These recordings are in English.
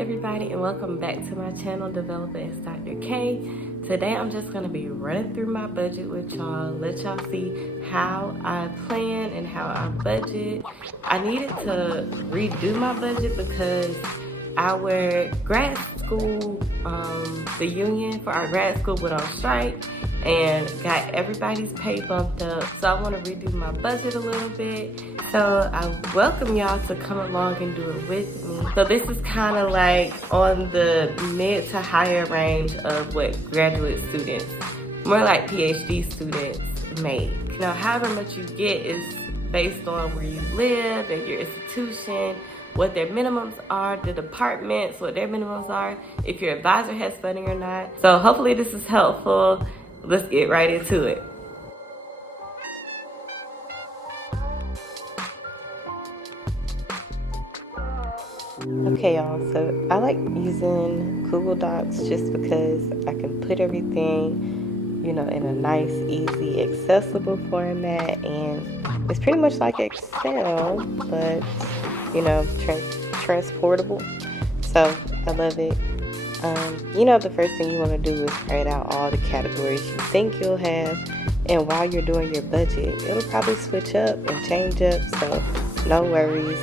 everybody, and welcome back to my channel, Developer as Dr. K. Today I'm just going to be running through my budget with y'all, let y'all see how I plan and how I budget. I needed to redo my budget because our grad school, the union for our grad school went on strike and got everybody's pay bumped up. So I want to redo my budget a little bit. So I welcome y'all to come along and do it with me. So this is kind of like on the mid to higher range of what graduate students, more like PhD students, make. Now, however much you get is based on where you live and your institution, what their minimums are, the departments, what their minimums are, if your advisor has funding or not. So hopefully this is helpful. Let's get right into it. Okay, y'all, so I like using Google Docs just because I can put everything, in a nice, easy, accessible format, and it's pretty much like Excel, but, transportable. So I love it. The first thing you want to do is write out all the categories you think you'll have, and while you're doing your budget, it'll probably switch up and change up, so no worries.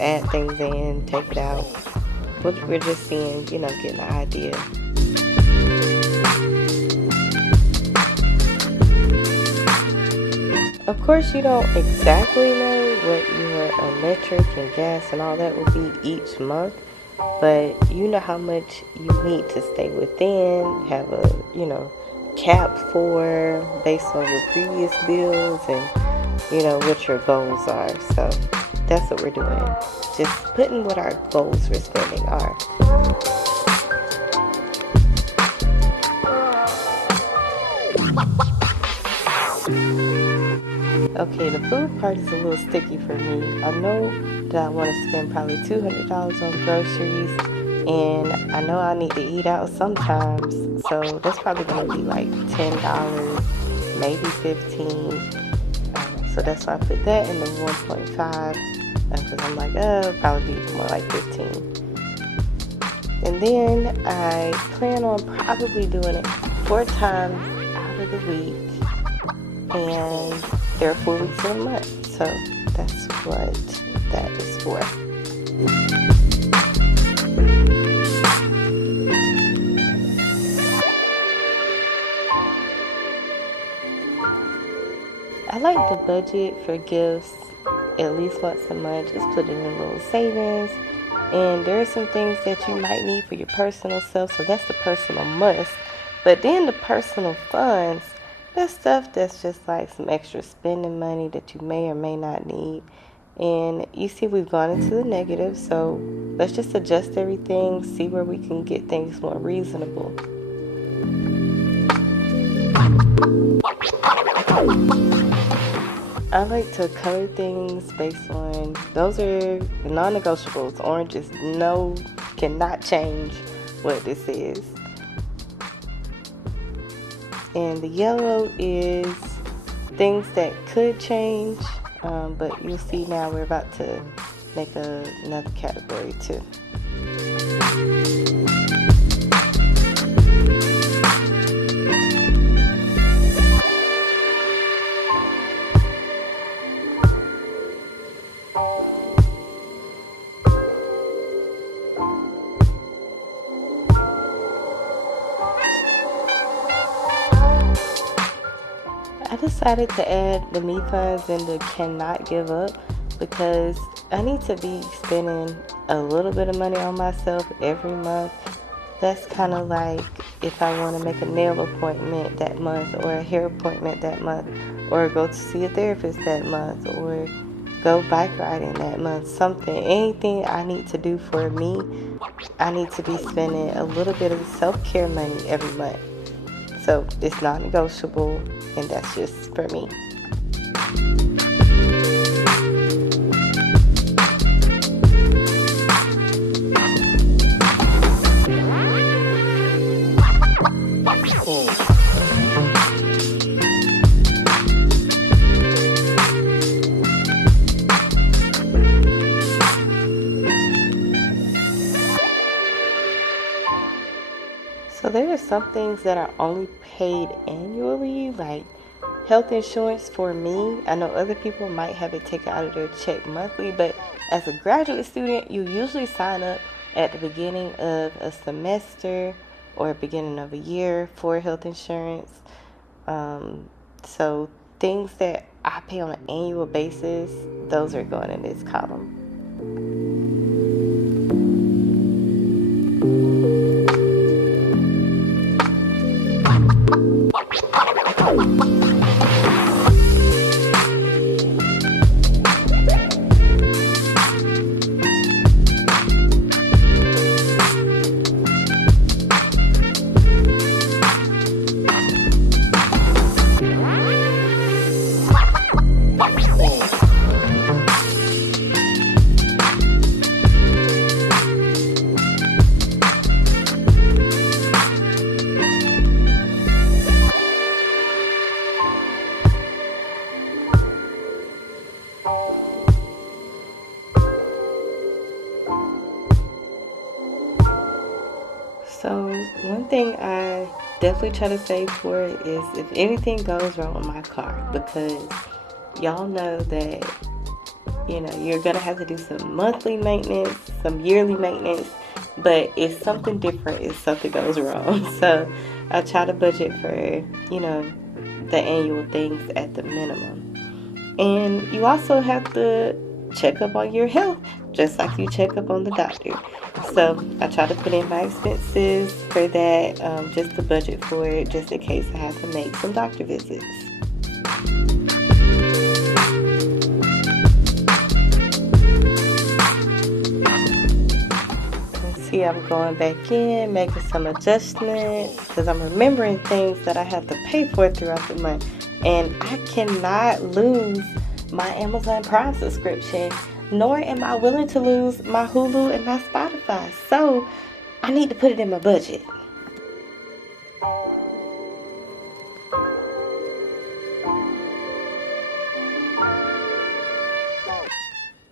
Add things in, take it out. We're just seeing, getting an idea. Of course, you don't exactly know what your electric and gas and all that will be each month, but you know how much you need to stay within, have a, cap for based on your previous bills and, what your goals are. So that's what we're doing. Just putting what our goals for spending are. Okay, the food part is a little sticky for me. I know that I want to spend probably $200 on groceries, and I know I need to eat out sometimes, so that's probably going to be like $10, maybe $15. So that's why I put that in the 1.5, because I'm like, probably be more like 15. And then I plan on probably doing it 4 times out of the week, and there are 4 weeks in a month, so that's what that is for. I like to budget for gifts at least once a month. Just put it in a little savings. And there are some things that you might need for your personal self, so that's the personal must. But then the personal funds, that's stuff that's just like some extra spending money that you may or may not need. And you see we've gone into the negative, so let's just adjust everything, see where we can get things more reasonable. I like to color things based on, those are non-negotiables. Orange is cannot change what this is. And the yellow is things that could change, but you'll see now we're about to make another category too. I decided to add the me funds and the cannot give up because I need to be spending a little bit of money on myself every month. That's kind of like if I want to make a nail appointment that month, or a hair appointment that month, or go to see a therapist that month, or go bike riding that month. Anything I need to do for me, I need to be spending a little bit of self-care money every month. So it's not negotiable, and that's just for me. some things that are only paid annually, like health insurance for me. I know other people might have it taken out of their check monthly, but as a graduate student, you usually sign up at the beginning of a semester or beginning of a year for health insurance. So things that I pay on an annual basis, those are going in this column. So one thing I definitely try to save for is if anything goes wrong with my car, because y'all know that, you know, you're going to have to do some monthly maintenance, some yearly maintenance, but it's something different if something goes wrong. So I try to budget for, you know, the annual things at the minimum. And you also have to check up on your health, just like you check up on the doctor. So I try to put in my expenses for that, just to budget for it, just in case I have to make some doctor visits. See, I'm going back in, making some adjustments, because I'm remembering things that I have to pay for throughout the month. And I cannot lose my Amazon Prime subscription, nor am I willing to lose my Hulu and my Spotify. So I need to put it in my budget.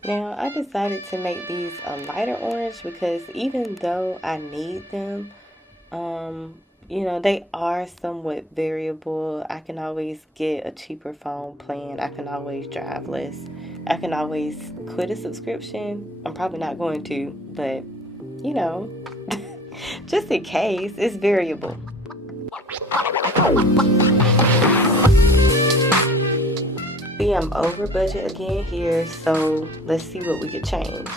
Now, I decided to make these a lighter orange because even though I need them, you know, they are somewhat variable. I can always get a cheaper phone plan. I can always drive less. I can always quit a subscription. I'm probably not going to, but, you know, just in case, it's variable. See, I'm over budget again here, so let's see what we could change.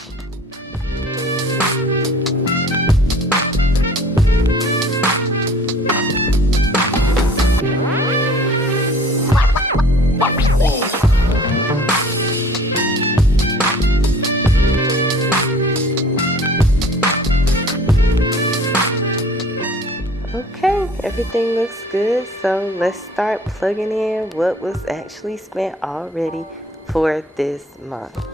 Okay, everything looks good, so let's start plugging in what was actually spent already for this month.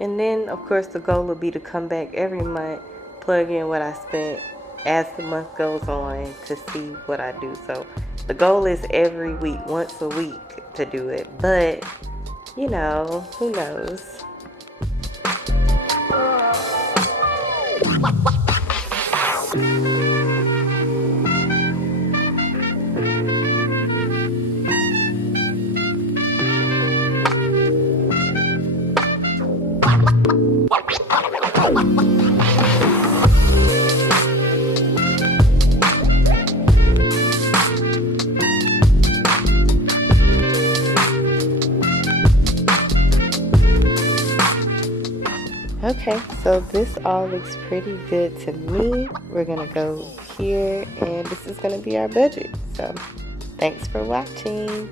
And then, of course, the goal will be to come back every month, plug in what I spent as the month goes on to see what I do. So the goal is every week, once a week to do it, but, you know, who knows? Okay, so this all looks pretty good to me. We're gonna go here, and this is gonna be our budget. So thanks for watching.